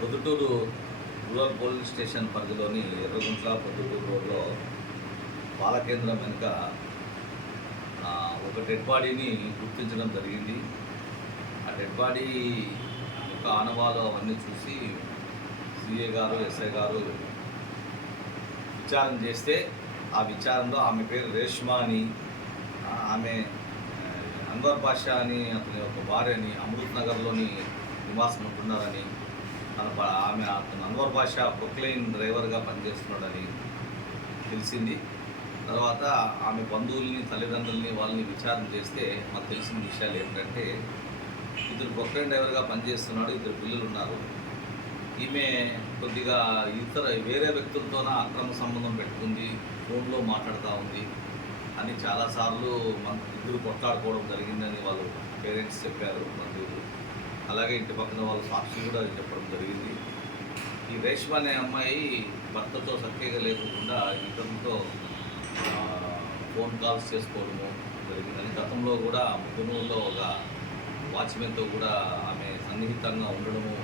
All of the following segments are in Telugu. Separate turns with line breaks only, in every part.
పొద్దుటూరు రూరల్ పోలీస్ స్టేషన్ పరిధిలోని ఎర్రగుంట్ల పొద్దుటూరు రోడ్లో బాలకేంద్రం వెనుక ఒక డెడ్ బాడీని గుర్తించడం జరిగింది. ఆ డెడ్ బాడీ యొక్క ఆనవాలు అవన్నీ చూసి సిఏ గారు ఎస్ఐ గారు విచారణ చేస్తే ఆ విచారణలో ఆమె పేరు రేష్మా అని ఆమె అన్వర్ బాషా అని అతని యొక్క భార్యని అమృత్ నగర్లోని నివాసం ఉంటున్నారని తన భా- ఆమె అతను అన్వర్ భాష ప్రొక్లైన్ డ్రైవర్గా పనిచేస్తున్నాడని తెలిసింది. తర్వాత ఆమె బంధువుల్ని తల్లిదండ్రుల్ని వాళ్ళని విచారణ చేస్తే మాకు తెలిసిన విషయాలు ఏంటంటే ఇద్దరు ప్రొక్లైన్ డ్రైవర్గా పనిచేస్తున్నాడు ఇద్దరు పిల్లలు ఉన్నారు ఈమె కొద్దిగా ఇతర వేరే వ్యక్తులతోన అక్రమ సంబంధం పెట్టుకుంది ఫోన్లో మాట్లాడుతూ ఉంది అని చాలాసార్లు మన ఇద్దరు కొట్లాడుకోవడం జరిగిందని వాళ్ళు పేరెంట్స్ చెప్పారు బంధువులు. అలాగే ఇంటి పక్కన వాళ్ళ సాక్షి కూడా చెప్పడం జరిగింది. ఈ రేష్మ అనే అమ్మాయి భర్తతో సఖ్యగా లేకుండా ఇతరులతో ఫోన్ కాల్స్ చేసుకోవడము జరిగిందని గతంలో కూడా ముగ్గునూరులో ఒక వాచ్మెన్తో కూడా ఆమె సన్నిహితంగా ఉండడము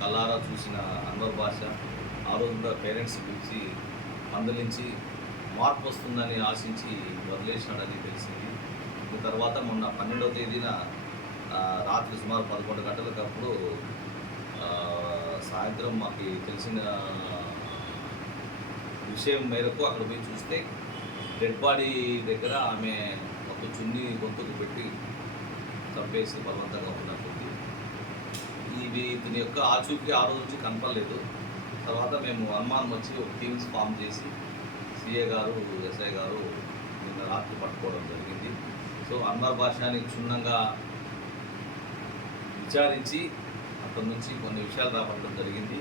కల్లారా చూసిన అన్వర్ భాష ఆ రోజు కూడా పేరెంట్స్ పిలిచి మందలించి మార్పు వస్తుందని ఆశించి వదిలేసినాడని తెలిసింది. తర్వాత మొన్న పన్నెండవ తేదీన రాత్రి సుమారు పదకొండు గంటలకప్పుడు సాయంత్రం మాకు తెలిసిన విషయం మేరకు అక్కడ పోయి చూస్తే డెడ్ బాడీ దగ్గర ఆమె ఒక చున్ని గొంతుకు పెట్టి చంపేసి బలవంతంగా ఉన్నట్టుంది. ఇది ఇతని యొక్క ఆచూకీ ఆ రోజు నుంచి కనపడలేదు. తర్వాత మేము అనుమానం వచ్చి ఒక టీమ్స్ ఫామ్ చేసి సిఏ గారు ఎస్ఐ గారు నిన్న రాత్రి పట్టుకోవడం జరిగింది. సో అన్వర్ భాషానికి క్షుణ్ణంగా విచారించి అతని నుంచి కొన్ని విషయాలు రాబట్టడం జరిగింది.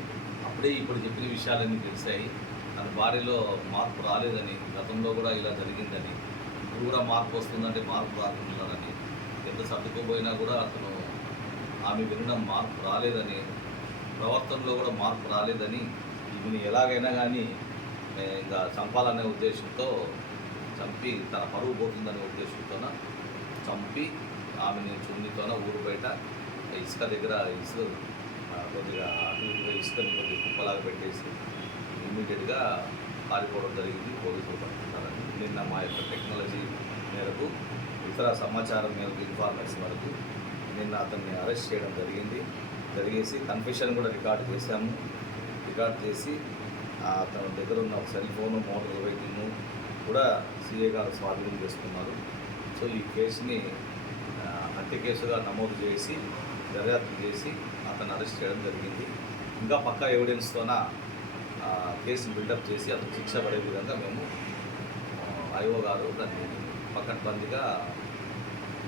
అప్పుడే ఇప్పుడు చెప్పిన విషయాలన్నీ తెలిసాయి. తన భార్యలో మార్పు రాలేదని గతంలో కూడా ఇలా జరిగిందని ఇప్పుడు కూడా మార్పు వస్తుందంటే మార్పు రాకుంటున్నారని ఎంత సర్దుకోపోయినా కూడా అతను ఆమె వినడం మార్పు రాలేదని ప్రవర్తనలో కూడా మార్పు రాలేదని ఈమెను ఎలాగైనా కానీ ఇంకా చంపాలనే ఉద్దేశంతో చంపి తన పరువు పోతుందనే ఉద్దేశంతోన చంపి ఆమెని చున్నితోన ఊరు బయట ఇసుక దగ్గర ఇసుక కొద్దిగా అటు ఇసుకని కొద్దిగా కుప్పలాగా పెట్టేసి ఇమ్మీడియట్గా పారిపోవడం జరిగింది పోలీసులు పట్టుకుంటారని. నిన్న మా యొక్క టెక్నాలజీ మేరకు ఇతర సమాచారం మేరకు ఇన్ఫర్మేషన్ వరకు నిన్న అతన్ని అరెస్ట్ చేయడం జరిగింది. జరిగేసి కన్ఫెషన్ కూడా రికార్డ్ చేశాము. రికార్డ్ చేసి అతని దగ్గర ఉన్న ఒక సెల్ ఫోను మోటార్ వెహికల్ను కూడా సీఏ గారు స్వాధీనం చేసుకున్నారు. సో ఈ కేసుని హత్య కేసుగా నమోదు చేసి దర్యాప్తు చేసి అతను అరెస్ట్ చేయడం జరిగింది. ఇంకా పక్కా ఎవిడెన్స్తోన కేసును బిల్డప్ చేసి అతను శిక్ష పడే విధంగా మేము ఐఓ గారు దాన్ని పక్కన పకడ్బందీగా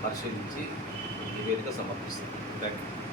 పరిశీలించి నివేదిక సమర్పిస్తుంది థ్యాంక్ యూ